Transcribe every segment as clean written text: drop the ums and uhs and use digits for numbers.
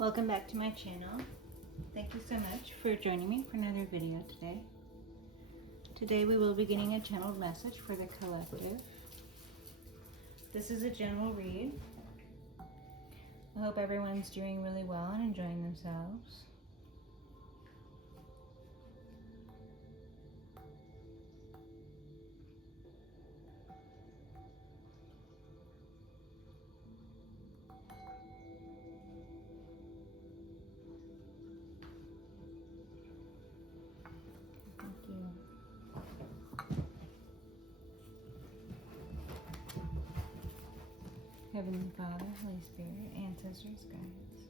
Welcome back to my channel. Thank you so much for joining me for another video today. Today we will be getting a channeled message for the collective. This is a general read. I hope everyone's doing really well and enjoying themselves. Thank you. Heavenly Father, Holy Spirit, ancestors, guides.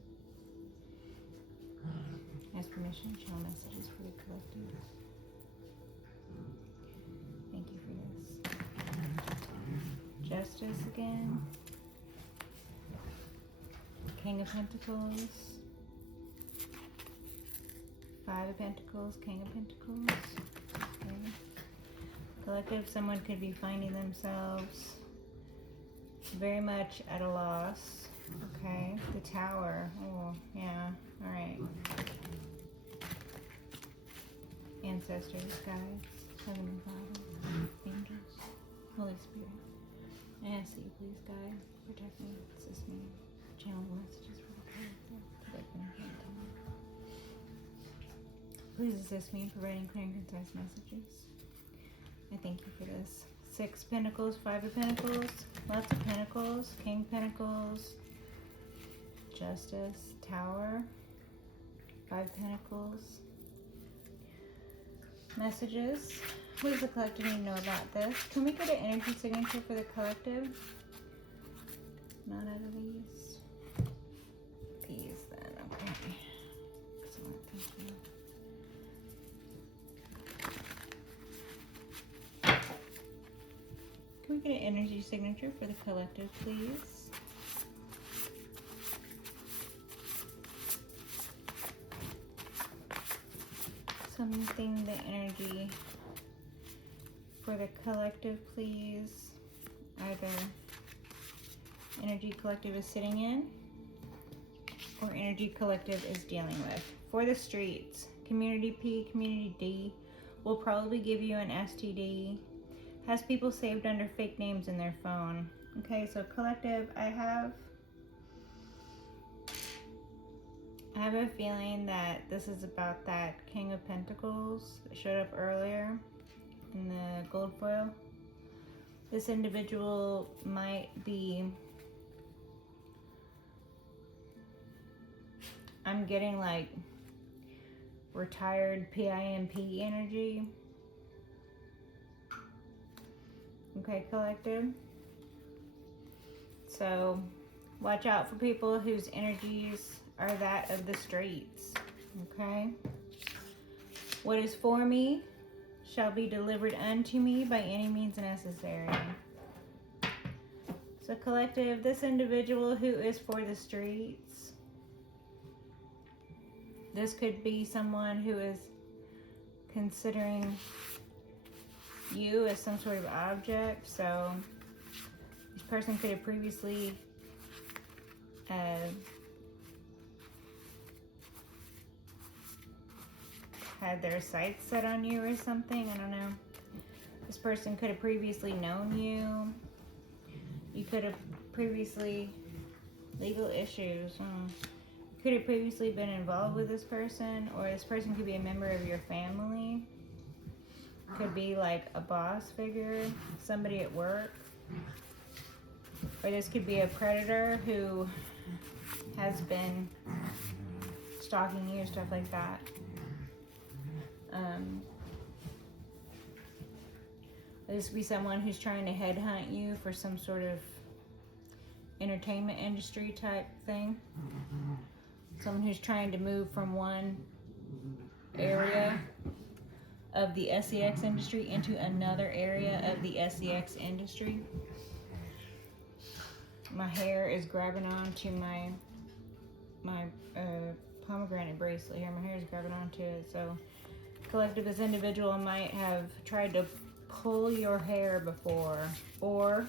Ask permission to channel messages for the collective. Thank you for this. Justice again. King of Pentacles. Five of Pentacles, King of Pentacles. Okay. Collective, someone could be finding themselves very much at a loss. Okay. The Tower. Oh, yeah. All right. Ancestors, guides, Heavenly Father, angels, Holy Spirit. I ask that you please guide, protect me, assist me, channel messages for the collective that they can hear tonight. Please assist me in providing clear and concise messages. I thank you for this. Six Pentacles, Five of Pentacles, lots of Pentacles, King Pentacles, Justice, Tower, Five Pentacles. Messages. What does the collective need to know about this? Can we get an energy signature for the collective? Not out of these. These then, okay. Excellent, thank you. Can we get an energy signature for the collective, please? Something, the energy for the collective, please. Either energy collective is sitting in or energy collective is dealing with. For the streets, community P, community D will probably give you an STD. Has people saved under fake names in their phone. Okay, so collective, I have a feeling that this is about that King of Pentacles that showed up earlier in the gold foil. This individual might be, I'm getting like retired PIMP energy. Okay, collective. So watch out for people whose energies are that of the streets. Okay. What is for me shall be delivered unto me by any means necessary. So collective, this individual who is for the streets, this could be someone who is considering you as some sort of object. So this person could have previously had their sights set on you or something. I don't know. This person could have previously known you. You could have previously, legal issues. You could have previously been involved with this person, or this person could be a member of your family. Could be like a boss figure, somebody at work. Or this could be a predator who has been stalking you, stuff like that. This could be someone who's trying to headhunt you for some sort of entertainment industry type thing. Someone who's trying to move from one area of the SEX industry into another area of the SEX industry. My hair is grabbing onto my pomegranate bracelet here. My hair is grabbing onto it. So collective, this individual might have tried to pull your hair before, or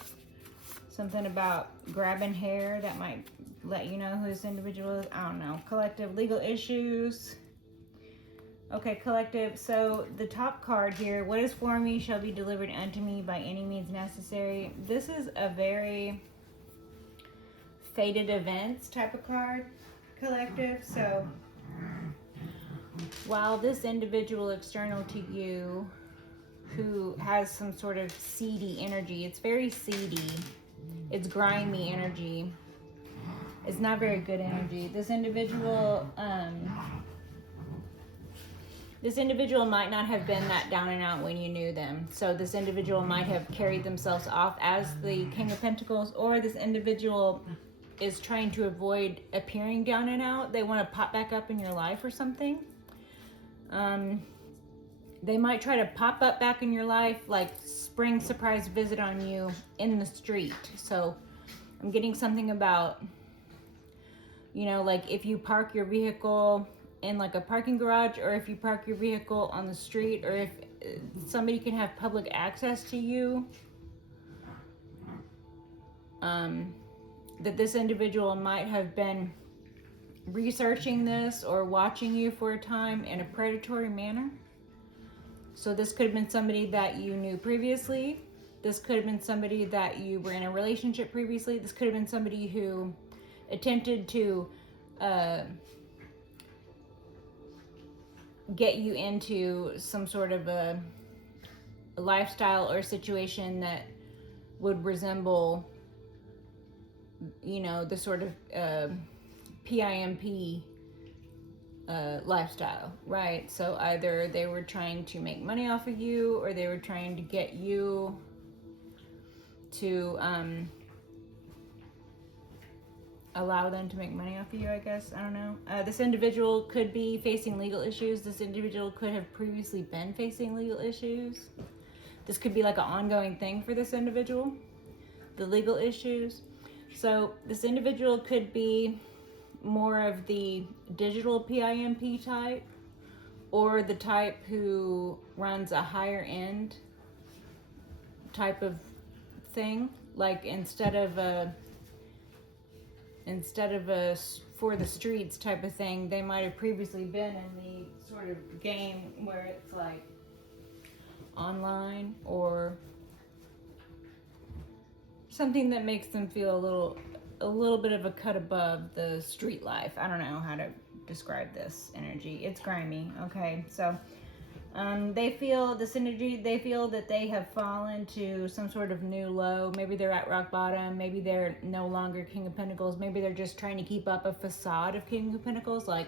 Something about grabbing hair that might let you know who this individual is. I don't know. Collective, legal issues. Okay, collective. So the top card here, what is for me shall be delivered unto me by any means necessary. This is a very fated events type of card, collective. So while this individual external to you who has some sort of seedy energy, it's very seedy, it's grimy energy, it's not very good energy. This individual might not have been that down and out when you knew them. So this individual might have carried themselves off as the King of Pentacles, or this individual is trying to avoid appearing down and out. They want to pop back up in your life or something. They might try to pop up back in your life, like spring surprise visit on you in the street. So I'm getting something about, you know, like if you park your vehicle in like a parking garage, or if you park your vehicle on the street, or if somebody can have public access to you, that this individual might have been researching this or watching you for a time in a predatory manner. So this could have been somebody that you knew previously. This could have been somebody that you were in a relationship previously. This could have been somebody who attempted to get you into some sort of a lifestyle or situation that would resemble, you know, the sort of PIMP lifestyle, right? So either they were trying to make money off of you, or they were trying to get you to allow them to make money off of you, I guess. I don't know. This individual could be facing legal issues. This individual could have previously been facing legal issues. This could be like an ongoing thing for this individual, the legal issues. So this individual could be more of the digital PIMP type, or the type who runs a higher end type of thing. Like instead of a for the streets type of thing, they might have previously been in the sort of game where it's like online, or something that makes them feel a little bit of a cut above the street life. I don't know how to describe this energy. It's grimy. Okay, so they feel this energy. They feel that they have fallen to some sort of new low. Maybe they're at rock bottom. Maybe they're no longer King of Pentacles. Maybe they're just trying to keep up a facade of King of Pentacles, like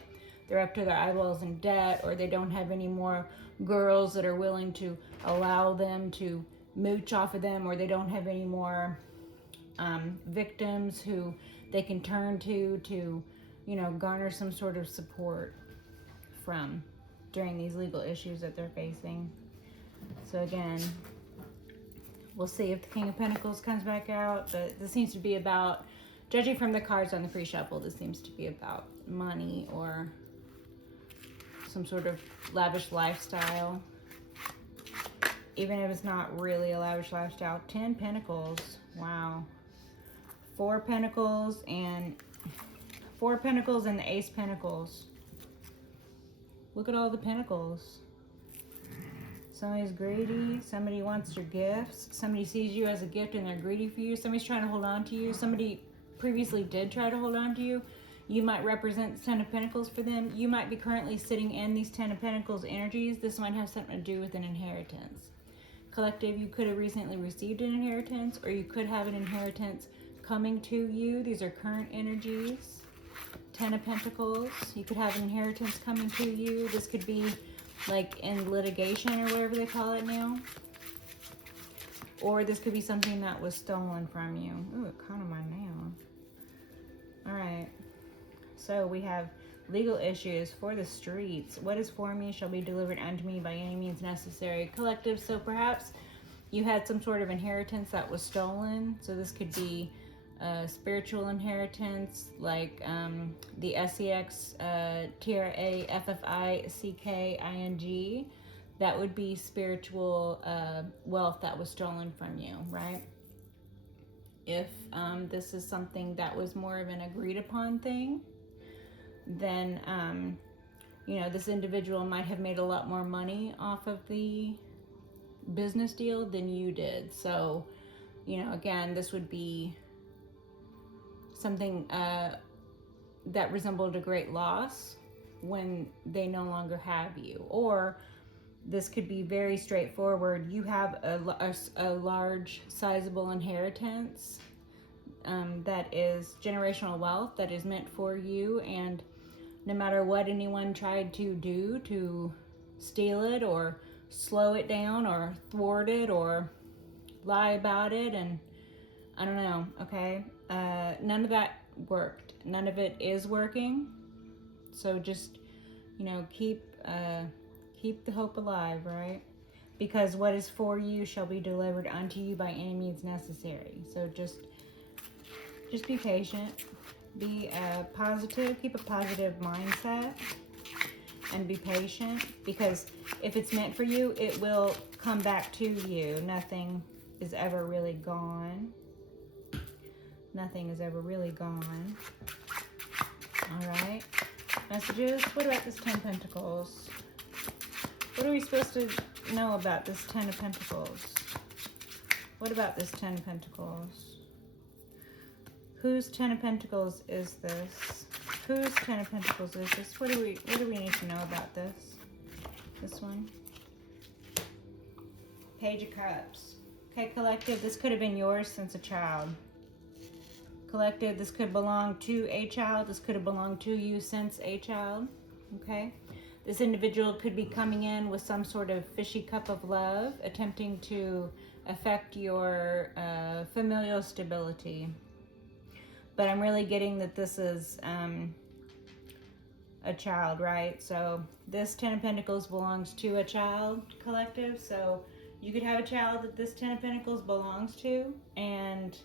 they're up to their eyeballs in debt, or they don't have any more girls that are willing to allow them to mooch off of them, or they don't have any more victims who they can turn to, you know, garner some sort of support from during these legal issues that they're facing. So again, we'll see if the King of Pentacles comes back out, but this seems to be about, judging from the cards on the pre-shuffle, this seems to be about money or some sort of lavish lifestyle, even if it's not really a lavish lifestyle. 10 Pentacles, wow. 4 Pentacles and the Ace Pentacles. Look at all the pentacles. Somebody's greedy. Somebody wants your gifts. Somebody sees you as a gift and they're greedy for you. Somebody's trying to hold on to you. Somebody previously did try to hold on to you. You might represent the 10 of Pentacles for them. You might be currently sitting in these 10 of Pentacles energies. This might have something to do with an inheritance. Collective, you could have recently received an inheritance, or you could have an inheritance coming to you. These are current energies. 10 of Pentacles. You could have an inheritance coming to you. This could be like in litigation or whatever they call it now. Or this could be something that was stolen from you. Ooh, it caught on my nail. Alright. So we have legal issues for the streets. What is for me shall be delivered unto me by any means necessary. Collective, so perhaps you had some sort of inheritance that was stolen. So this could be spiritual inheritance, like the SEX TRAFFICKING. That would be spiritual wealth that was stolen from you, right? If this is something that was more of an agreed upon thing, then, you know, this individual might have made a lot more money off of the business deal than you did. So, you know, again, this would be something that resembled a great loss when they no longer have you. Or this could be very straightforward. You have a large, sizable inheritance that is generational wealth that is meant for you, and no matter what anyone tried to do to steal it or slow it down or thwart it or lie about it, and I don't know, okay? None of that worked. None of it is working. So just, you know, keep the hope alive, right? Because what is for you shall be delivered unto you by any means necessary. So just be patient. Be positive. Keep a positive mindset. And be patient. Because if it's meant for you, it will come back to you. Nothing is ever really gone. Nothing is ever really gone. All right. Messages. What about this 10 Pentacles? What are we supposed to know about this 10 of Pentacles? What about this 10 of Pentacles? Whose 10 of Pentacles is this? Whose 10 of Pentacles is this? What do we need to know about this? This one. Page of Cups. Okay, collective, this could have been yours since a child. Collective, this could belong to a child. This could have belonged to you since a child. Okay? This individual could be coming in with some sort of fishy cup of love, attempting to affect your familial stability. But I'm really getting that this is a child, right? So this 10 of Pentacles belongs to a child, collective. So you could have a child that this 10 of Pentacles belongs to, and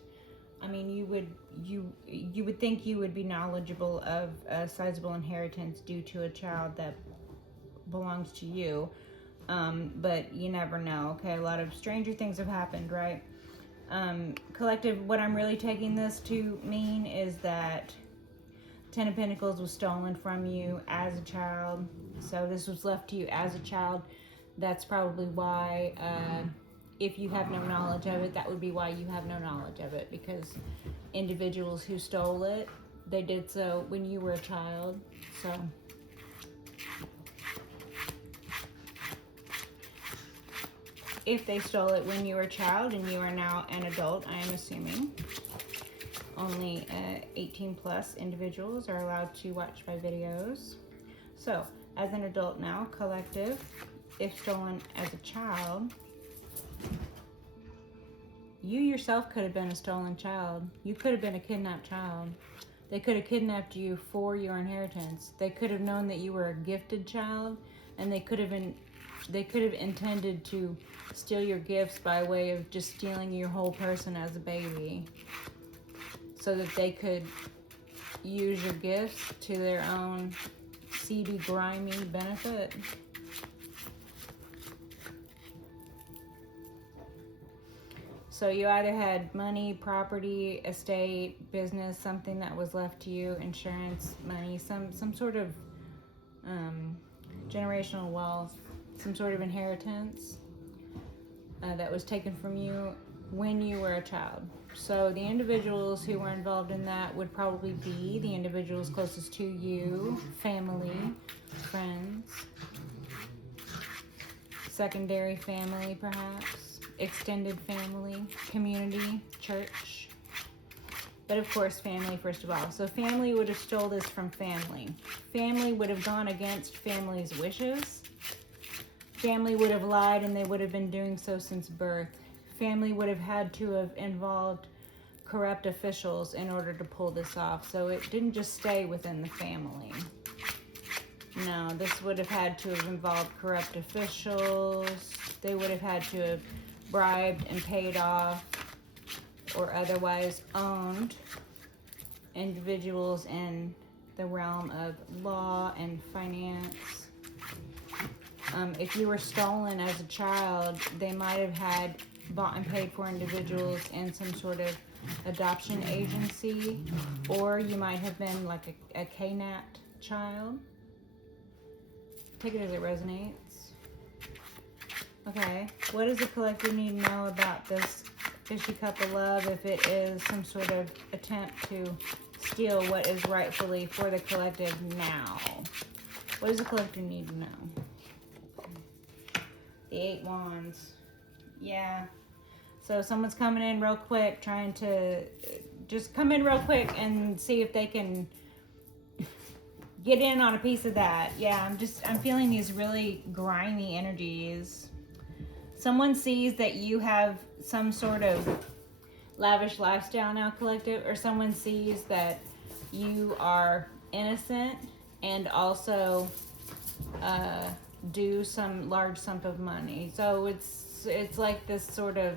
I mean, you would think you would be knowledgeable of a sizable inheritance due to a child that belongs to you, but you never know. Okay, a lot of stranger things have happened, right? Collective, what I'm really taking this to mean is that 10 of Pentacles was stolen from you as a child. So this was left to you as a child. That's probably why, if you have no knowledge of it, that would be why you have no knowledge of it, because individuals who stole it, they did so when you were a child. So if they stole it when you were a child and you are now an adult, I am assuming, only 18 plus individuals are allowed to watch my videos. So as an adult now, collective, if stolen as a child, you yourself could have been a stolen child. You could have been a kidnapped child. They could have kidnapped you for your inheritance. They could have known that you were a gifted child, and they could have intended to steal your gifts by way of just stealing your whole person as a baby, so that they could use your gifts to their own seedy, grimy benefit. So you either had money, property, estate, business, something that was left to you, insurance, money, some sort of generational wealth, some sort of inheritance that was taken from you when you were a child. So the individuals who were involved in that would probably be the individuals closest to you, family, friends, secondary family perhaps, extended family, community, church, but of course family first of all. So family would have stole this from family. Family would have gone against family's wishes. Family would have lied, and they would have been doing so since birth. Family would have had to have involved corrupt officials in order to pull this off. So it didn't just stay within the family. No, this would have had to have involved corrupt officials. They would have had to have bribed and paid off or otherwise owned individuals in the realm of law and finance. If you were stolen as a child, they might have had bought and paid for individuals in some sort of adoption agency, or you might have been like a kidnapped child. Take it as it resonates. Okay, what does the collective need to know about this fishy cup of love if it is some sort of attempt to steal what is rightfully for the collective now? What does the collective need to know? The 8 Wands. Yeah. So someone's coming in real quick, trying to just come in real quick and see if they can get in on a piece of that. Yeah, I'm feeling these really grimy energies. Someone sees that you have some sort of lavish lifestyle now, collective, or someone sees that you are innocent and also do some large sum of money. So it's like this sort of,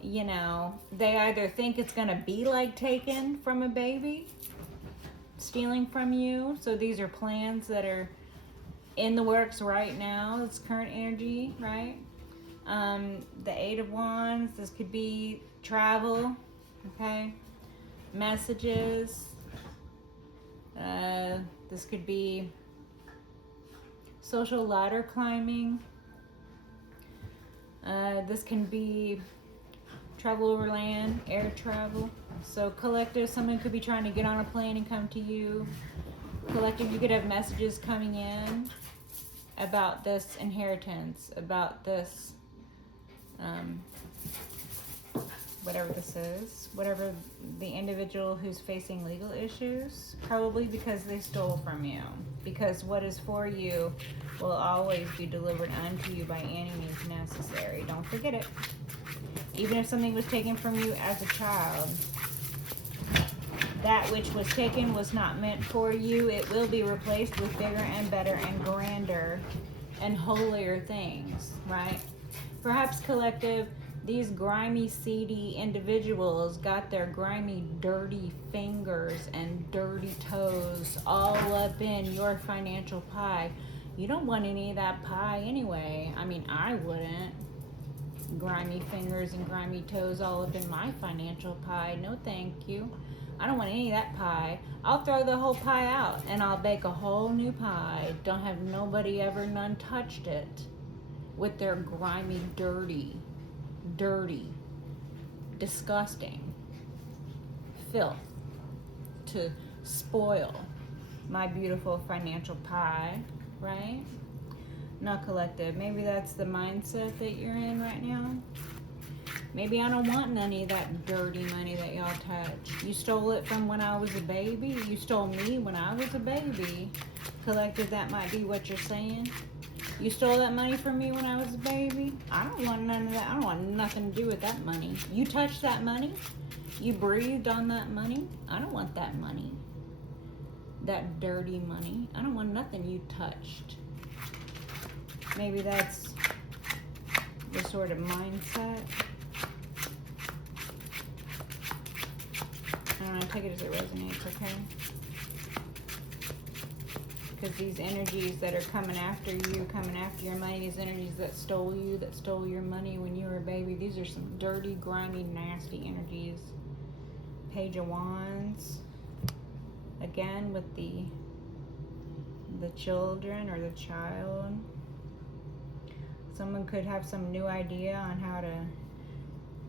you know, they either think it's gonna be like taken from a baby, stealing from you. So these are plans that are in the works right now. It's current energy, right? The 8 of Wands, this could be travel, okay? Messages. This could be social ladder climbing. This can be travel over land, air travel. So collective, someone could be trying to get on a plane and come to you. Collective, you could have messages coming in about this inheritance, about this, whatever this is, whatever the individual who's facing legal issues, probably because they stole from you. Because what is for you will always be delivered unto you by any means necessary. Don't forget it. Even if something was taken from you as a child, that which was taken was not meant for you. It will be replaced with bigger and better and grander and holier things, right? Perhaps collective, these grimy, seedy individuals got their grimy, dirty fingers and dirty toes all up in your financial pie. You don't want any of that pie anyway. I mean, I wouldn't. Grimy fingers and grimy toes all up in my financial pie. No, thank you. I don't want any of that pie. I'll throw the whole pie out and I'll bake a whole new pie. Don't have nobody ever none touched it with their grimy, dirty, disgusting filth to spoil my beautiful financial pie, right? Not collective. Maybe that's the mindset that you're in right now. Maybe I don't want none of that dirty money that y'all touch. You stole it from when I was a baby. You stole me when I was a baby. Collective, that might be what you're saying. You stole that money from me when I was a baby. I don't want none of that. I don't want nothing to do with that money. You touched that money. You breathed on that money. I don't want that money. That dirty money. I don't want nothing you touched. Maybe that's the sort of mindset. I don't know, take it as it resonates, okay? Because these energies that are coming after you, coming after your money, these energies that stole you, that stole your money when you were a baby, these are some dirty, grimy, nasty energies. Page of Wands. Again, with the children or the child. Someone could have some new idea on how to,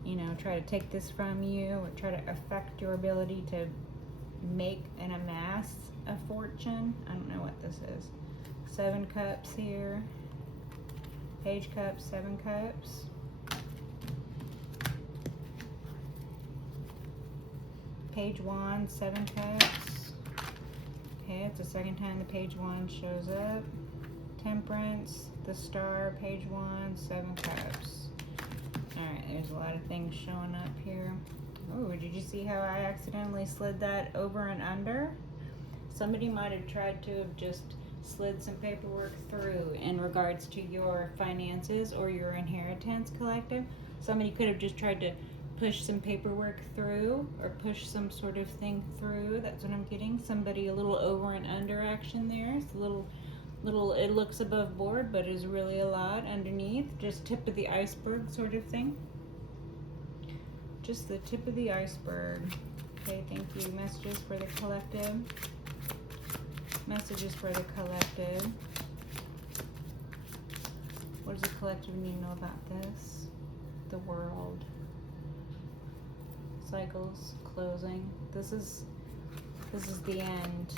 you know, try to take this from you or try to affect your ability to make and amass a fortune. I don't know what this is. 7 Cups here. Page Cups, 7 Cups. Page Wands, 7 Cups. Okay, it's the second time the Page Wands shows up. Temperance, the Star, Page Wands, 7 Cups. Alright, there's a lot of things showing up here. Oh, did you see how I accidentally slid that over and under? Somebody might have tried to have just slid some paperwork through in regards to your finances or your inheritance, collective. Somebody could have just tried to push some paperwork through or push some sort of thing through. That's what I'm getting. Somebody a little over and under action there. It's a little, it looks above board, but is really a lot underneath. Just tip of the iceberg sort of thing. just the tip of the iceberg. Okay, thank you. Messages for the collective. Messages for the collective. What does the collective need to know about this? The world. Cycles, closing. This is the end.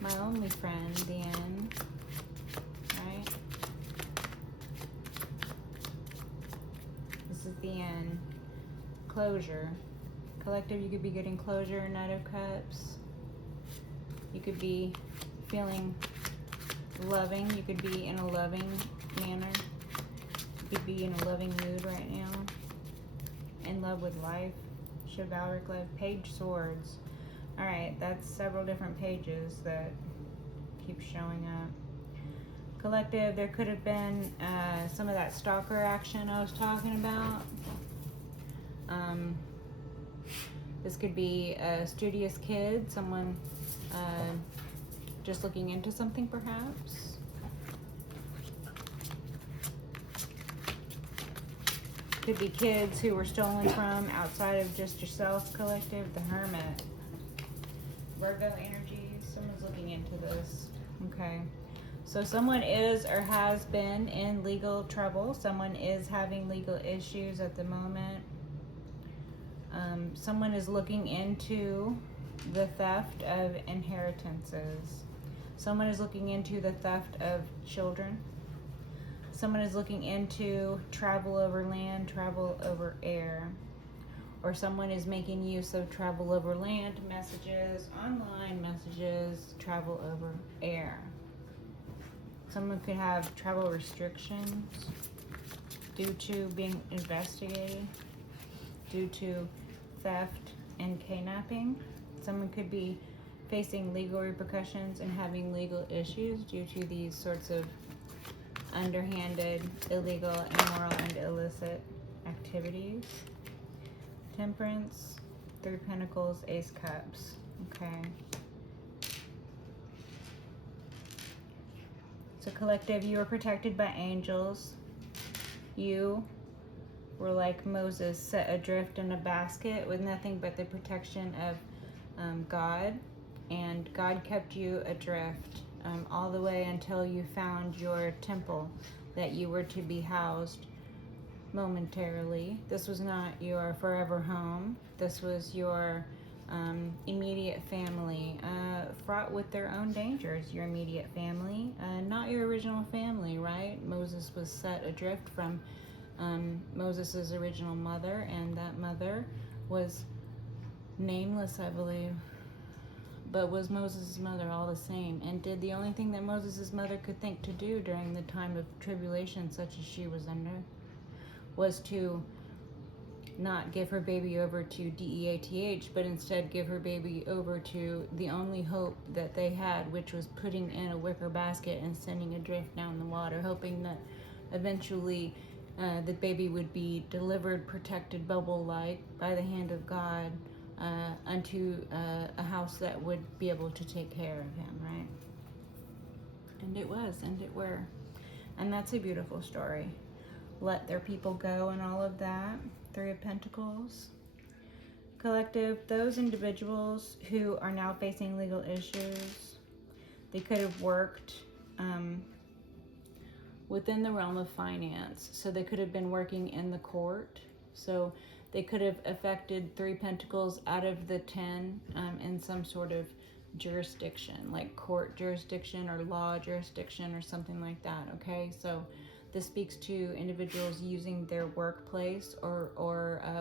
My only friend, the end. Right? This is the end. Closure. Collective, you could be getting closure, Knight of Cups. You could be feeling loving. You could be in a loving manner. You could be in a loving mood right now. In love with life. Chivalric love. Page Swords. Alright, that's several different pages that keep showing up. Collective, there could have been some of that stalker action I was talking about. This could be a studious kid, someone just looking into something perhaps. Could be kids who were stolen from outside of just yourself, collective. The Hermit. Virgo energies, someone's looking into this. Okay. So someone is or has been in legal trouble. Someone is having legal issues at the moment. Someone is looking into the theft of inheritances. Someone is looking into the theft of children. Someone is looking into travel over land, travel over air. Or someone is making use of travel over land messages, online messages, travel over air. Someone could have travel restrictions due to being investigated, due to theft and kidnapping. Someone could be facing legal repercussions and having legal issues due to these sorts of underhanded, illegal, immoral, and illicit activities. Temperance, Three of Pentacles, Ace Cups. Okay. So collective, you are protected by angels. You were like Moses, set adrift in a basket with nothing but the protection of God. And God kept you adrift all the way until you found your temple that you were to be housed momentarily. This was not your forever home. This was your immediate family, fraught with their own dangers. Your immediate family, not your original family, right? Moses was set adrift from Moses' original mother, and that mother was nameless, I believe, but was Moses' mother all the same, and did the only thing that Moses' mother could think to do during the time of tribulation such as she was under, was to not give her baby over to DEATH, but instead give her baby over to the only hope that they had, which was putting in a wicker basket and sending adrift down the water, hoping that eventually the baby would be delivered, protected, bubble-like by the hand of God unto a house that would be able to take care of him, right? And it was, and it were. And that's a beautiful story. Let their people go and all of that. Three of Pentacles. Collective, those individuals who are now facing legal issues, they could have worked within the realm of finance. So they could have been working in the court. So they could have affected Three Pentacles out of the 10 in some sort of jurisdiction, like court jurisdiction or law jurisdiction or something like that, okay? So this speaks to individuals using their workplace or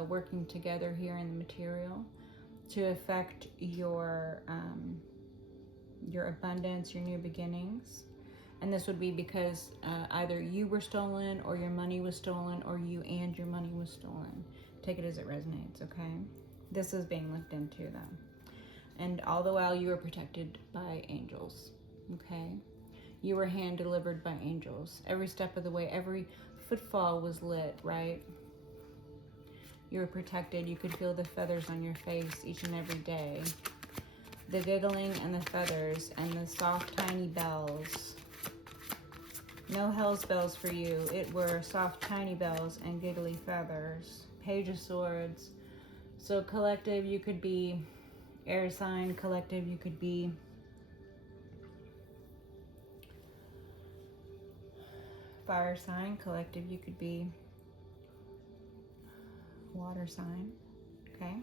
working together here in the material to affect your abundance, your new beginnings. And this would be because either you were stolen or your money was stolen, or you and your money was stolen. Take it as it resonates, okay? This is being looked into, though. And all the while you were protected by angels, okay? You were hand-delivered by angels. Every step of the way, every footfall was lit, right? You were protected. You could feel the feathers on your face each and every day. The giggling and the feathers and the soft, tiny bells. No hell's bells for you. It were soft, tiny bells and giggly feathers. Page of Swords. So collective, you could be air sign. Collective, you could be fire sign. Collective, you could be water sign. Okay.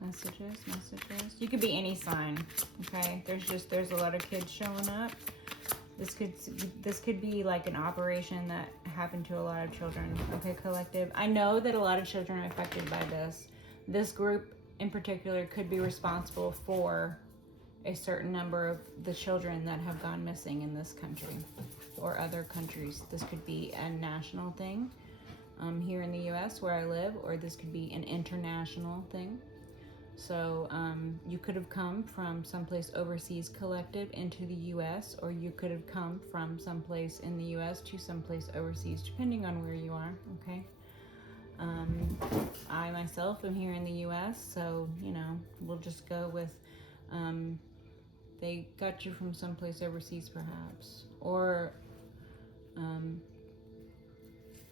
Messages. You could be any sign. Okay. There's a lot of kids showing up. This could be like an operation that happened to a lot of children. Okay, collective. I know that a lot of children are affected by this. This group in particular could be responsible for a certain number of the children that have gone missing in this country or other countries. This could be a national thing here in the US where I live, or this could be an international thing. So you could have come from someplace overseas, collective, into the US, or you could have come from someplace in the US to someplace overseas, depending on where you are, okay? I myself am here in the US, so, you know, we'll just go with, they got you from someplace overseas perhaps, or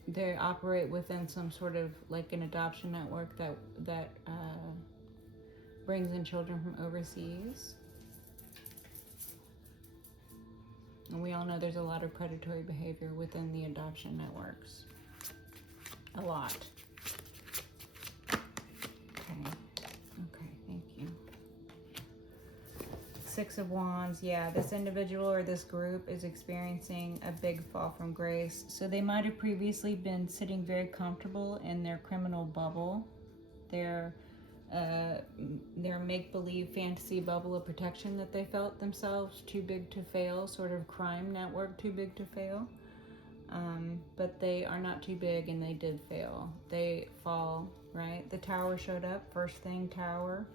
they operate within some sort of like an adoption network that brings in children from overseas. And we all know there's a lot of predatory behavior within the adoption networks. A lot. Okay, thank you. Six of Wands. Yeah, this individual or this group is experiencing a big fall from grace. So they might have previously been sitting very comfortable in their criminal bubble, their make-believe fantasy bubble of protection that they felt themselves too big to fail, sort of crime network too big to fail. But they are not too big, and they did fail. They fall, right? The Tower showed up, first thing, Tower.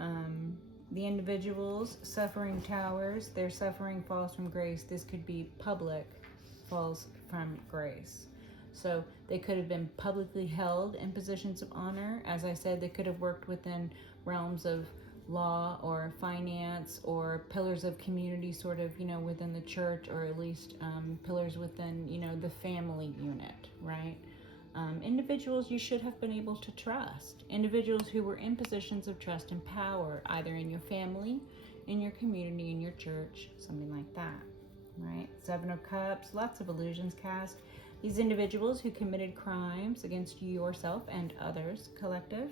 The individuals suffering towers, their suffering falls from grace. This could be public falls from grace. So they could have been publicly held in positions of honor. As I said, they could have worked within realms of law or finance or pillars of community, sort of, you know, within the church, or at least pillars within, you know, the family unit, right? Individuals you should have been able to trust. Individuals who were in positions of trust and power, either in your family, in your community, in your church, something like that, right? Seven of Cups, lots of illusions cast. These individuals who committed crimes against you, yourself, and others, collective,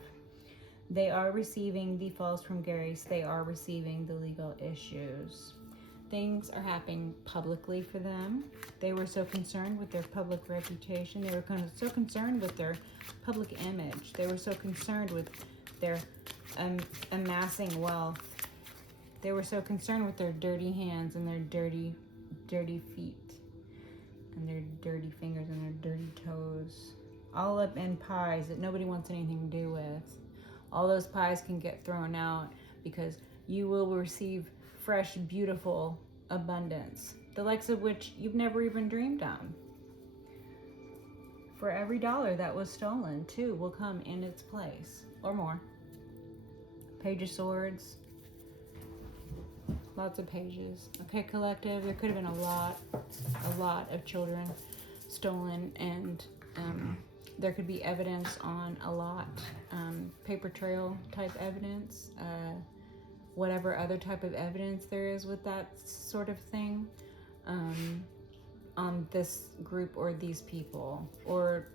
they are receiving the falls from grace. They are receiving the legal issues. Things are happening publicly for them. They were so concerned with their public reputation. They were so concerned with their public image. They were so concerned with their amassing wealth. They were so concerned with their dirty hands and their dirty feet and their dirty fingers and their dirty toes. All up in pies that nobody wants anything to do with. All those pies can get thrown out because you will receive fresh, beautiful abundance, the likes of which you've never even dreamed of. For every dollar that was stolen, two will come in its place, or more. Page of Swords. Lots of pages. Okay, collective, there could have been a lot of children stolen, and there could be evidence on a lot, paper trail type evidence, whatever other type of evidence there is with that sort of thing, on this group or these people, or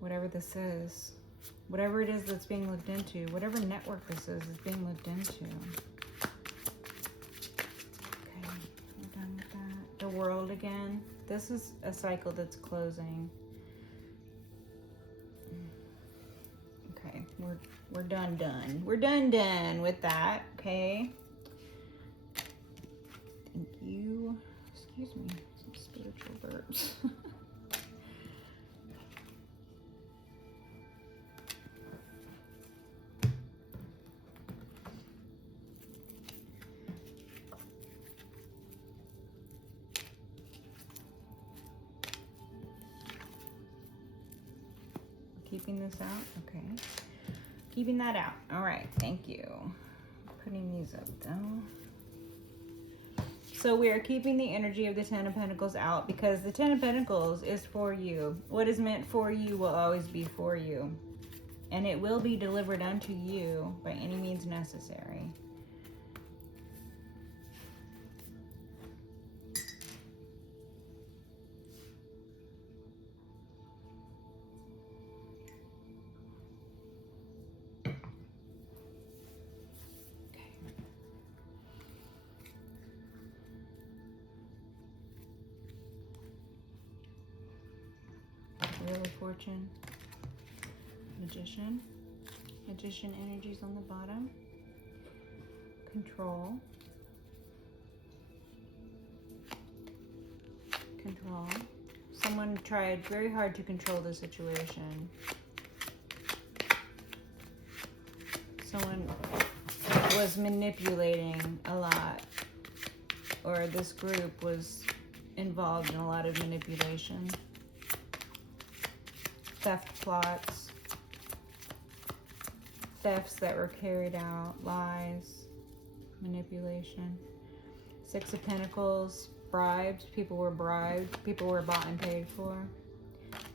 whatever this is, whatever it is that's being looked into, whatever network this is being looked into. Okay, we're done with that. The World again. This is a cycle that's closing. Okay, we're done. We're done with that, okay? Thank you. Excuse me, some spiritual verbs. Keeping this out? Okay. Keeping that out. All right, thank you. Putting these up though. So we are keeping the energy of the Ten of Pentacles out because the Ten of Pentacles is for you. What is meant for you will always be for you. And it will be delivered unto you by any means necessary. Wheel of Fortune, Magician, Magician energies on the bottom, Control, Control. Someone tried very hard to control the situation. Someone was manipulating a lot, or this group was involved in a lot of manipulation. Theft plots, thefts that were carried out, lies, manipulation. Six of Pentacles, bribes, people were bribed, people were bought and paid for.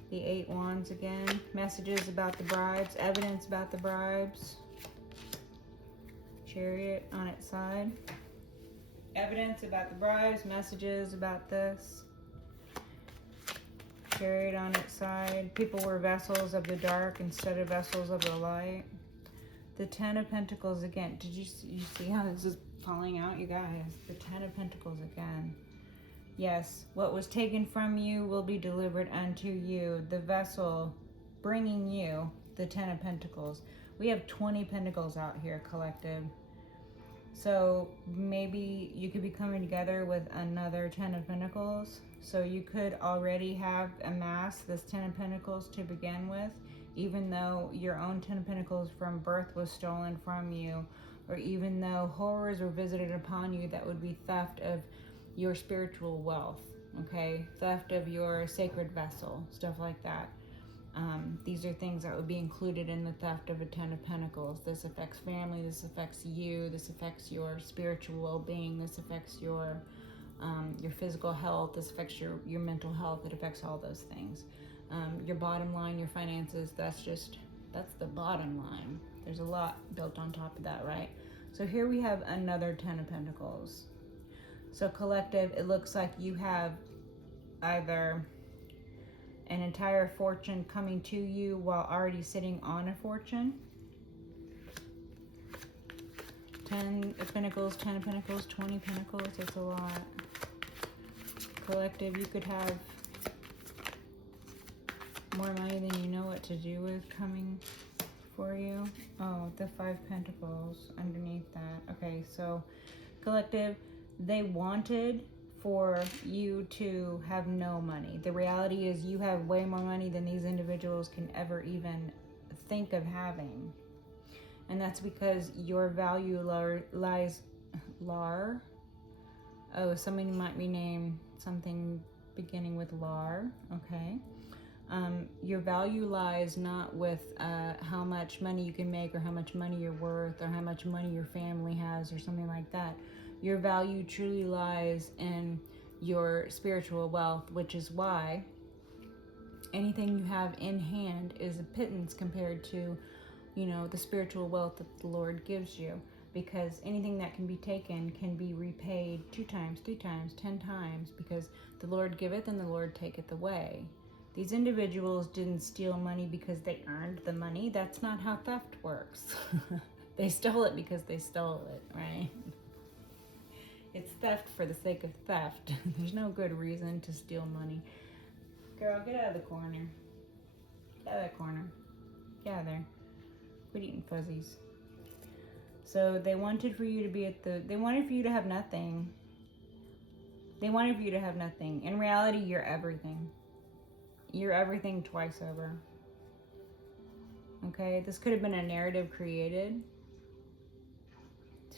The Eight Wands again, messages about the bribes, evidence about the bribes. Chariot on its side. Evidence about the bribes, messages about this. Chariot on its side. People were vessels of the dark instead of vessels of the light. The Ten of Pentacles again. Did you see how this is falling out, you guys? The Ten of Pentacles again. Yes, what was taken from you will be delivered unto you. The vessel bringing you the Ten of Pentacles. We have 20 Pentacles out here, collective. So maybe you could be coming together with another Ten of Pentacles. So you could already have amassed this Ten of Pentacles to begin with, even though your own Ten of Pentacles from birth was stolen from you, or even though horrors were visited upon you that would be theft of your spiritual wealth, okay? Theft of your sacred vessel, stuff like that. These are things that would be included in the theft of a Ten of Pentacles. This affects family, this affects you, this affects your spiritual well-being, this affects your physical health, this affects your mental health, it affects all those things. Your bottom line, your finances, that's the bottom line. There's a lot built on top of that, right? So here we have another Ten of Pentacles. So collective, it looks like you have either an entire fortune coming to you while already sitting on a fortune. 10 of Pentacles, 10 of Pentacles, 20 Pentacles, it's a lot. Collective, you could have more money than you know what to do with coming for you. Oh, the 5 Pentacles underneath that. Okay, so collective, they wanted for you to have no money. The reality is you have way more money than these individuals can ever even think of having. And that's because your value lies... Lar? Oh, somebody might rename something beginning with Lar. Okay. Your value lies not with how much money you can make or how much money you're worth or how much money your family has or something like that. Your value truly lies in your spiritual wealth, which is why anything you have in hand is a pittance compared to, you know, the spiritual wealth that the Lord gives you. Because anything that can be taken can be repaid 2 times, 3 times, 10 times, because the Lord giveth and the Lord taketh away. These individuals didn't steal money because they earned the money. That's not how theft works. They stole it because they stole it, right? It's theft for the sake of theft. There's no good reason to steal money. Girl, get out of the corner. Get out of that corner. Get out of there. Quit eating fuzzies. So they wanted for you to be they wanted for you to have nothing. They wanted for you to have nothing. In reality, you're everything. You're everything twice over. Okay? This could have been a narrative created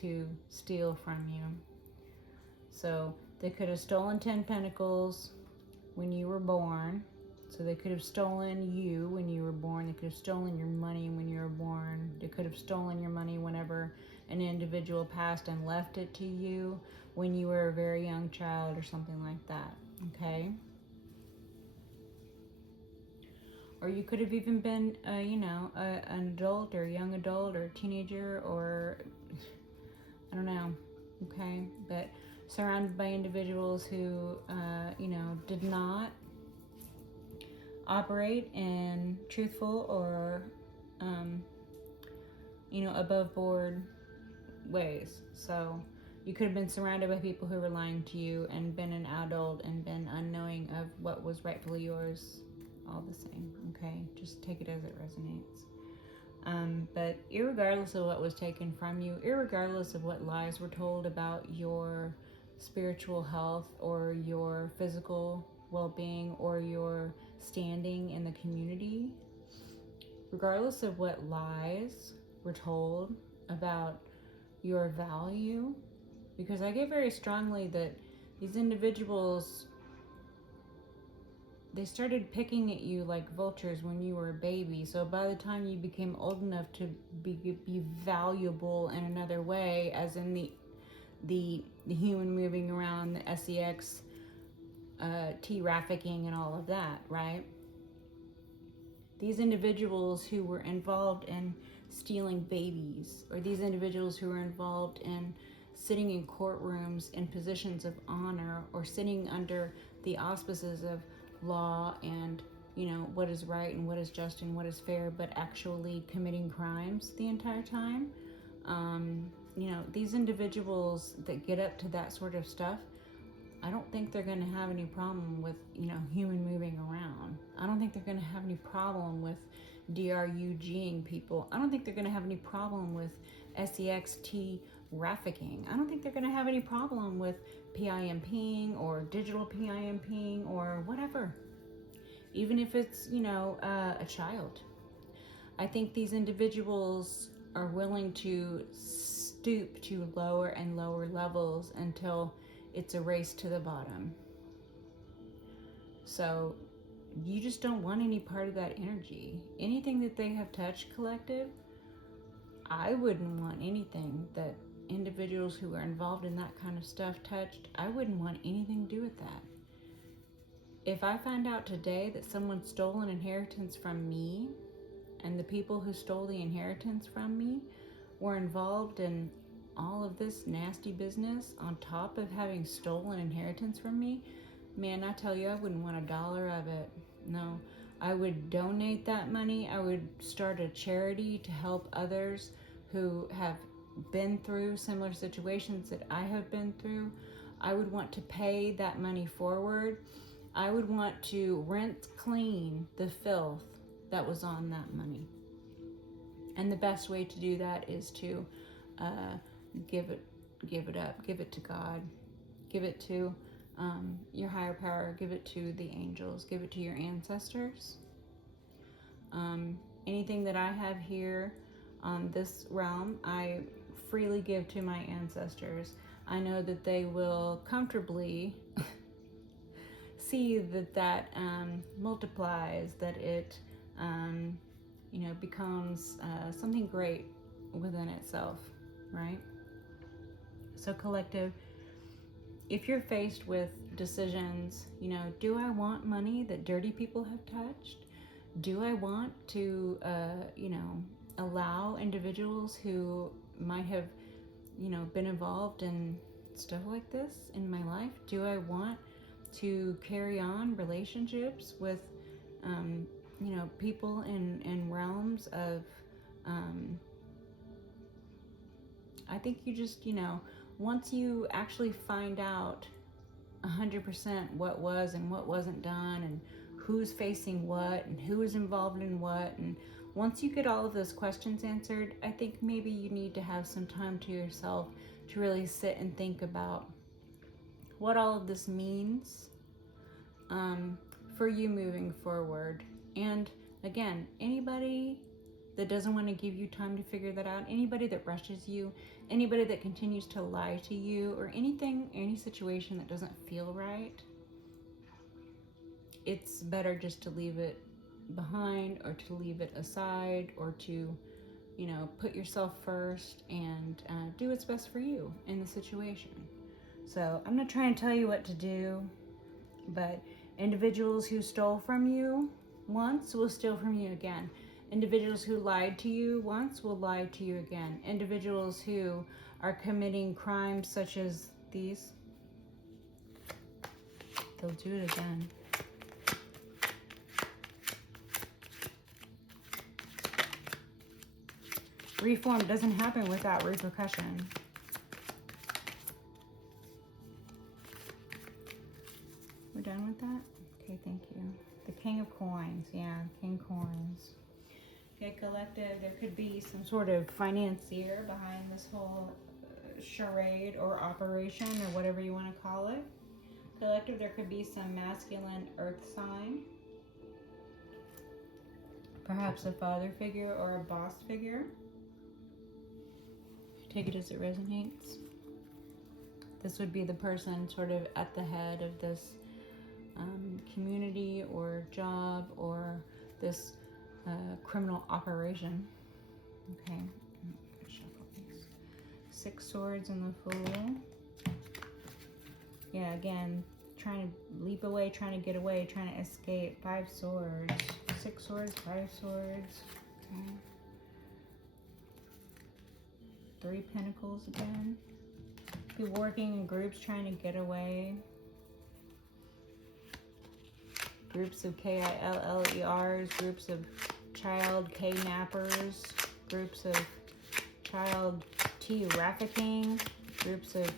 to steal from you. So they could have stolen 10 Pentacles when you were born. So they could have stolen you when you were born. They could have stolen your money when you were born. They could have stolen your money whenever an individual passed and left it to you when you were a very young child or something like that, okay? Or you could have even been, an adult or young adult or teenager or, I don't know, okay? But surrounded by individuals who, did not operate in truthful or, above board ways. So you could have been surrounded by people who were lying to you and been an adult and been unknowing of what was rightfully yours. All the same, okay? Just take it as it resonates. But irregardless of what was taken from you, irregardless of what lies were told about your spiritual health or your physical well-being or your standing in the community, regardless of what lies were told about your value, because I get very strongly that these individuals, they started picking at you like vultures when you were a baby. So by the time you became old enough to be valuable in another way, as in the human moving around, the SEX, trafficking and all of that, right? These individuals who were involved in stealing babies, or these individuals who were involved in sitting in courtrooms in positions of honor, or sitting under the auspices of law and, what is right and what is just and what is fair, but actually committing crimes the entire time. These individuals that get up to that sort of stuff, I don't think they're going to have any problem with, human moving around. I don't think they're going to have any problem with DRUGing people. I don't think they're going to have any problem with SEXT trafficking. I don't think they're going to have any problem with PIMPing or digital PIMPing or whatever. Even if it's, a child. I think these individuals are willing to stoop to lower and lower levels until it's a race to the bottom. So you just don't want any part of that energy. Anything that they have touched, collective, I wouldn't want anything that individuals who are involved in that kind of stuff touched. I wouldn't want anything to do with that. If I find out today that someone stole an inheritance from me, and the people who stole the inheritance from me were involved in all of this nasty business on top of having stolen inheritance from me, man, I tell you, I wouldn't want $1 of it. No, I would donate that money. I would start a charity to help others who have been through similar situations that I have been through. I would want to pay that money forward. I would want to rinse clean the filth that was on that money. And the best way to do that is to give it up, give it to God, give it to your higher power, give it to the angels, give it to your ancestors. Anything that I have here on this realm, I freely give to my ancestors. I know that they will comfortably see that multiplies, that it becomes something great within itself, right? So collective, if you're faced with decisions, do I want money that dirty people have touched? Do I want to, allow individuals who might have, been involved in stuff like this in my life? Do I want to carry on relationships with, people in realms of, I think you just, once you actually find out 100% what was and what wasn't done and who's facing what and who is involved in what, and once you get all of those questions answered, I think maybe you need to have some time to yourself to really sit and think about what all of this means for you moving forward. And again, anybody that doesn't want to give you time to figure that out, anybody that rushes you, anybody that continues to lie to you, or any situation that doesn't feel right, it's better just to leave it behind, or to leave it aside, or to, put yourself first and do what's best for you in the situation. So I'm not trying to tell you what to do, but individuals who stole from you once will steal from you again. Individuals who lied to you once will lie to you again. Individuals who are committing crimes such as these, they'll do it again. Reform doesn't happen without repercussion. We're done with that? Okay, thank you. The King of Coins. Yeah, King Coins. Okay, collective. There could be some sort of financier behind this whole charade or operation or whatever you want to call it. Collective, there could be some masculine earth sign. Perhaps a father figure or a boss figure. Take it as it resonates. This would be the person sort of at the head of this community or job or this criminal operation. Okay. Shuffle these. 6 swords and the Fool. Yeah, again, trying to leap away, trying to get away, trying to escape. 5 swords. 6 swords, 5 swords. Okay. 3 pentacles again. Be working in groups trying to get away. Groups of KILLERs, groups of child K-nappers, groups of child T-trafficking, groups of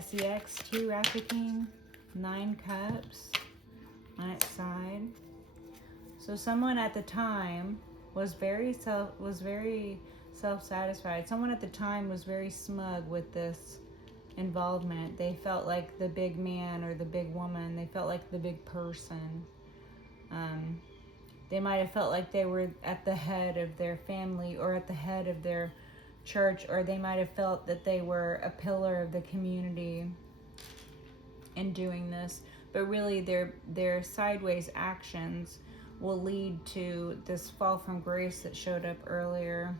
SEX T-trafficking, 9 cups on its side. So someone at the time was very self-satisfied. Someone at the time was very smug with this involvement. They felt like the big man or the big woman. They felt like the big person. They might have felt like they were at the head of their family or at the head of their church, or they might have felt that they were a pillar of the community in doing this. But really their sideways actions will lead to this fall from grace that showed up earlier.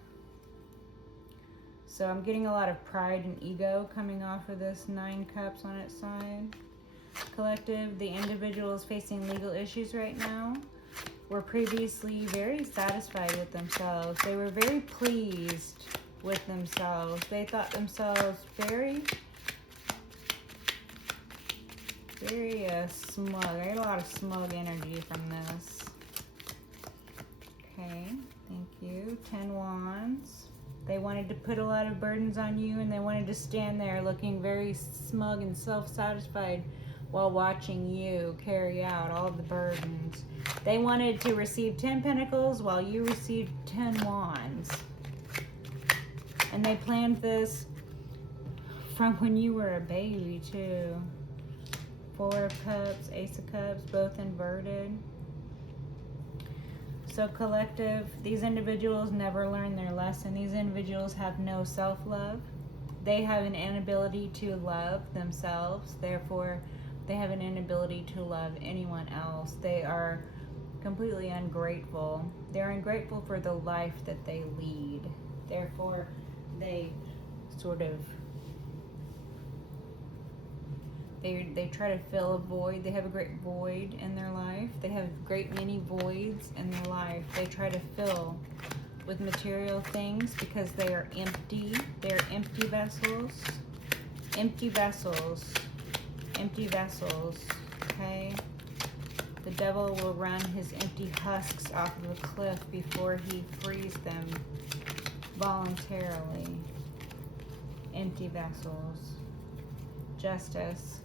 So I'm getting a lot of pride and ego coming off of this 9 cups on its side. Collective, the individual is facing legal issues right now. Were previously very satisfied with themselves. They were very pleased with themselves. They thought themselves very smug. I get a lot of smug energy from this. Okay, thank you. 10 wands. They wanted to put a lot of burdens on you, and they wanted to stand there looking very smug and self-satisfied while watching you carry out all the burdens. They wanted to receive 10 pentacles while you received 10 wands. And they planned this from when you were a baby, too. 4 of cups, Ace of cups, both inverted. So collective, these individuals never learn their lesson. These individuals have no self-love. They have an inability to love themselves. Therefore, they have an inability to love anyone else. They are completely ungrateful. They're ungrateful for the life that they lead. Therefore, they sort of They try to fill a void. They have a great void in their life. They have great many voids in their life. They try to fill with material things because they are empty. They're empty vessels. Empty vessels. Empty vessels. Okay? The devil will run his empty husks off of a cliff before he frees them voluntarily. Empty vessels. Justice.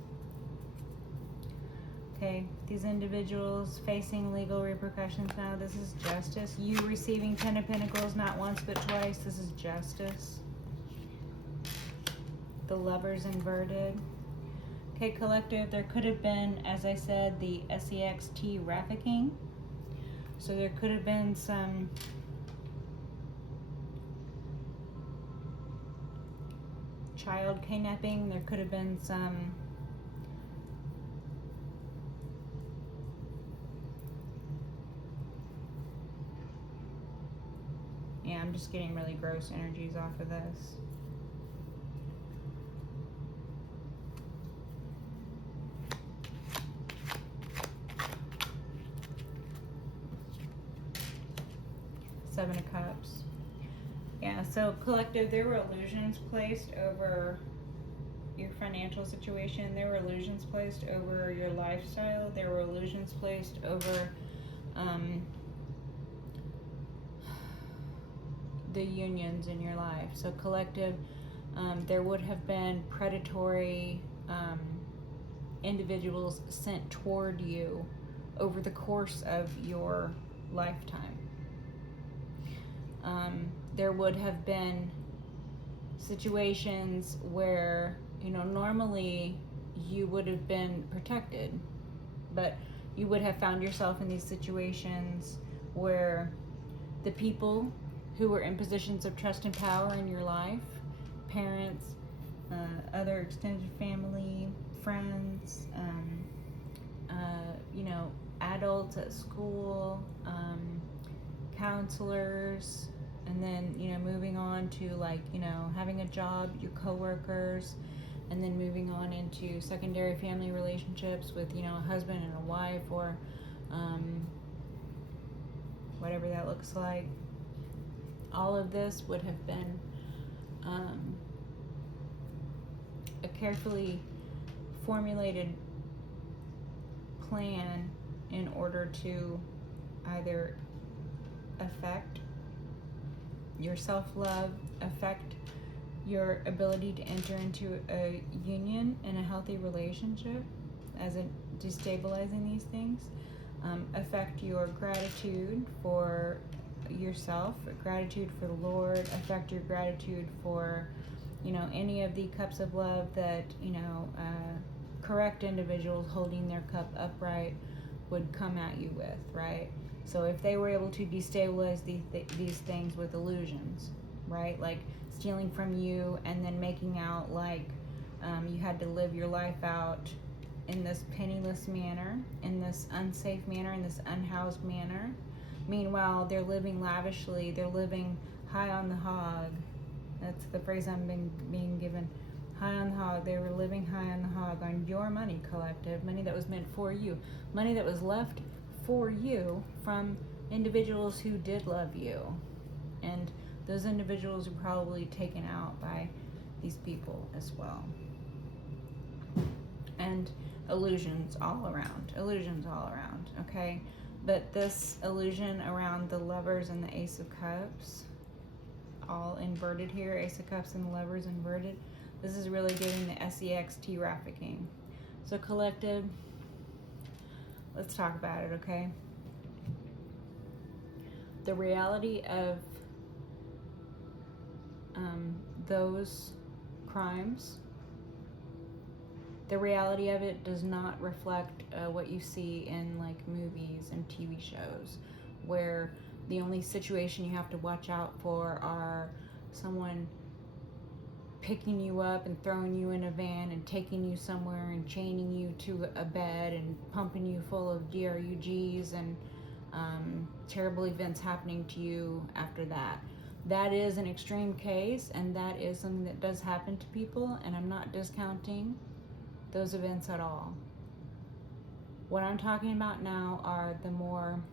Okay, these individuals facing legal repercussions now. This is justice. You receiving 10 of Pentacles not once but twice. This is justice. The Lovers inverted. Okay, collective, there could have been, as I said, the SEX T-trafficking. So there could have been some child kidnapping. There could have been some I'm just getting really gross energies off of this. Seven of Cups. Yeah, so collective, there were illusions placed over your financial situation. There were illusions placed over your lifestyle. There were illusions placed over the unions in your life. So collective, there would have been predatory individuals sent toward you over the course of your lifetime. There would have been situations where, normally you would have been protected, but you would have found yourself in these situations where the people who were in positions of trust and power in your life, parents, other extended family, friends, adults at school, counselors, and then moving on to having a job, your coworkers, and then moving on into secondary family relationships with a husband and a wife, or whatever that looks like. All of this would have been a carefully formulated plan in order to either affect your self-love, affect your ability to enter into a union and a healthy relationship, as in destabilizing these things, affect your gratitude for yourself, gratitude for the Lord, affect your gratitude for any of the cups of love that correct individuals holding their cup upright would come at you with, right? So if they were able to destabilize these things with illusions, right, like stealing from you and then making out like you had to live your life out in this penniless manner, in this unsafe manner, in this unhoused manner. Meanwhile, they're living lavishly, they're living high on the hog. That's the phrase I'm being given. High on the hog. They were living high on the hog on your money, collective. Money that was meant for you. Money that was left for you from individuals who did love you. And those individuals are probably taken out by these people as well. And illusions all around. Illusions all around, okay? But this illusion around the Lovers and the Ace of Cups, all inverted here, Ace of Cups and the Lovers inverted, this is really giving the sext trafficking. So collective, let's talk about it, okay? The reality of those crimes, the reality of it does not reflect what you see in like movies and TV shows, where the only situation you have to watch out for are someone picking you up and throwing you in a van and taking you somewhere and chaining you to a bed and pumping you full of DRUGs and terrible events happening to you after that. That is an extreme case, and that is something that does happen to people, and I'm not discounting those events at all. What I'm talking about now are the more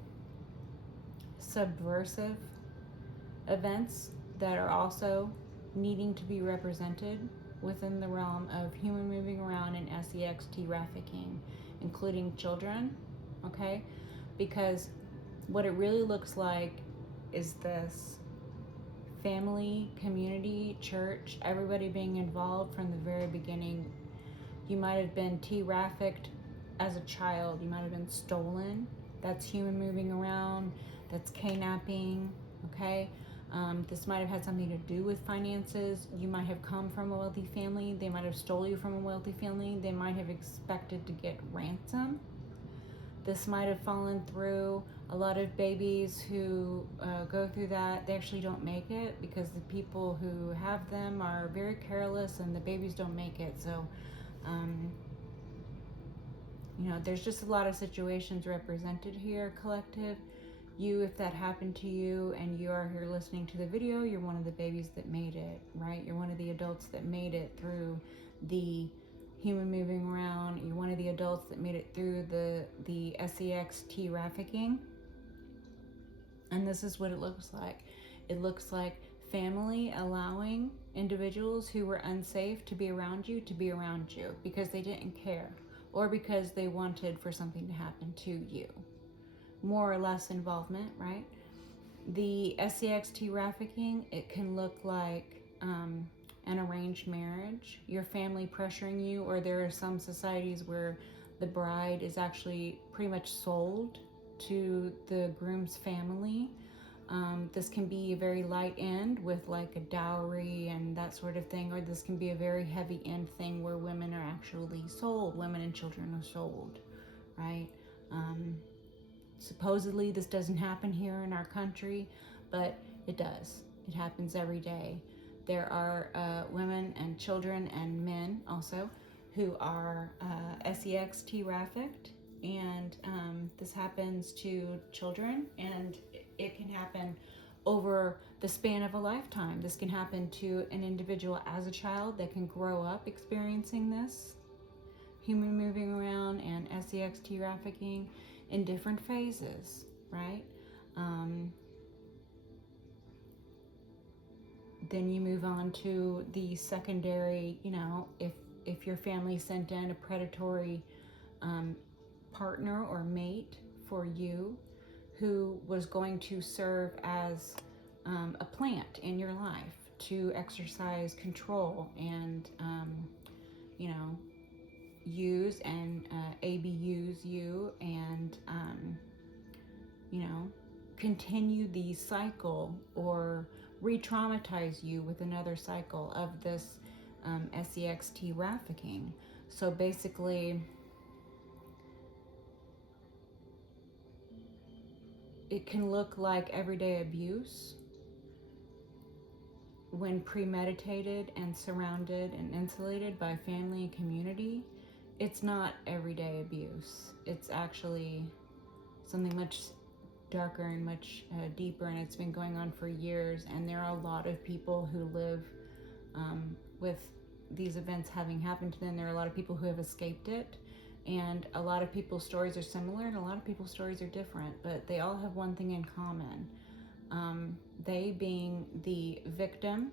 subversive events that are also needing to be represented within the realm of human moving around in sext trafficking, including children, okay? Because what it really looks like is this: family, community, church, everybody being involved from the very beginning. You might have been trafficked as a child. You might have been stolen. That's human moving around. That's kidnapping, okay? This might have had something to do with finances. You might have come from a wealthy family. They might have stole you from a wealthy family. They might have expected to get ransom. This might have fallen through. A lot of babies who go through that, they actually don't make it because the people who have them are very careless and the babies don't make it. So, there's just a lot of situations represented here, collective. You, if that happened to you and you are here listening to the video, you're one of the babies that made it, right? You're one of the adults that made it through the human moving around. You're one of the adults that made it through the sex trafficking. And this is what it looks like. It looks like family allowing individuals who were unsafe to be around you because they didn't care, or because they wanted for something to happen to you. More or less involvement, right? The sex trafficking, it can look like an arranged marriage, your family pressuring you, or there are some societies where the bride is actually pretty much sold to the groom's family. This can be a very light end with like a dowry and that sort of thing, or this can be a very heavy end thing where women are actually sold, women and children are sold, right? Supposedly this doesn't happen here in our country, but it does. It happens every day. There are women and children and men also who are sex trafficked, and this happens to children, and it can happen over the span of a lifetime. This can happen to an individual as a child that can grow up experiencing this, human moving around and sex trafficking in different phases, right? Then you move on to the secondary, if your family sent in a predatory partner or mate for you who was going to serve as a plant in your life to exercise control and, use and abuse you and, continue the cycle or re-traumatize you with another cycle of this sex trafficking. So basically, it can look like everyday abuse when premeditated and surrounded and insulated by family and community. It's not everyday abuse. It's actually something much darker and much deeper, and it's been going on for years. And there are a lot of people who live with these events having happened to them. There are a lot of people who have escaped it, and a lot of people's stories are similar and a lot of people's stories are different, but they all have one thing in common. They being the victim,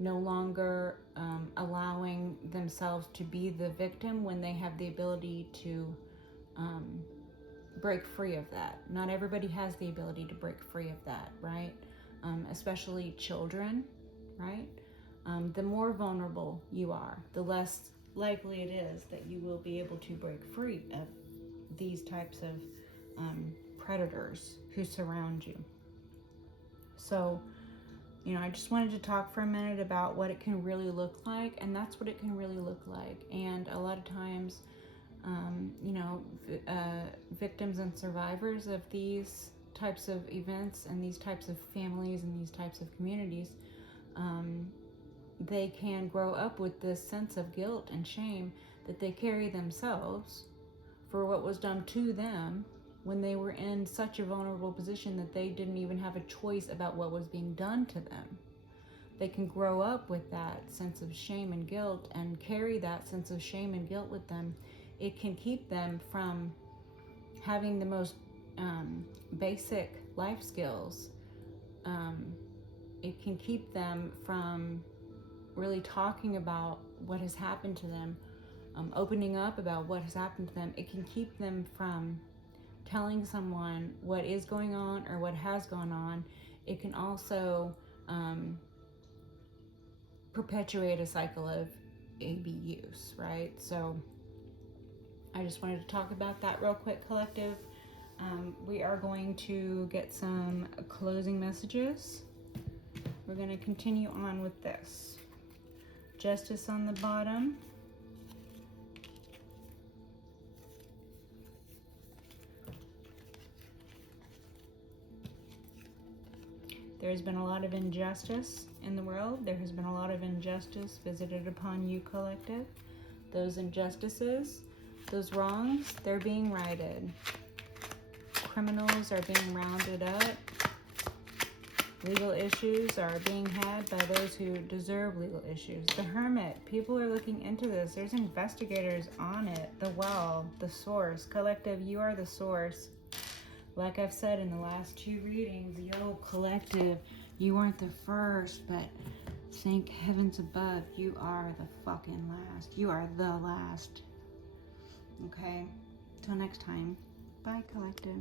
no longer allowing themselves to be the victim when they have the ability to break free of that. Not everybody has the ability to break free of that, right? Especially children, right? The more vulnerable you are, the less likely it is that you will be able to break free of these types of predators who surround you. So, I just wanted to talk for a minute about what it can really look like, and that's what it can really look like. And a lot of times, victims and survivors of these types of events and these types of families and these types of communities, they can grow up with this sense of guilt and shame that they carry themselves for what was done to them when they were in such a vulnerable position that they didn't even have a choice about what was being done to them. They can grow up with that sense of shame and guilt and carry that sense of shame and guilt with them. It can keep them from having the most basic life skills. It can keep them from really talking about what has happened to them, opening up about what has happened to them. It can keep them from telling someone what is going on or what has gone on. It can also perpetuate a cycle of abuse, right? So I just wanted to talk about that real quick, collective. We are going to get some closing messages. We're going to continue on with this. Justice on the bottom. There's been a lot of injustice in the world. There has been a lot of injustice visited upon you, collective. Those injustices, those wrongs, they're being righted. criminals are being rounded up. Legal issues are being had by those who deserve legal issues. The Hermit. People are looking into this. There's investigators on it. The Well. The Source. Collective. You are the source. Like I've said in the last 2 readings, yo, collective, you weren't the first, but thank heavens above, you are the fucking last. You are the last. Okay? Till next time. Bye, collective.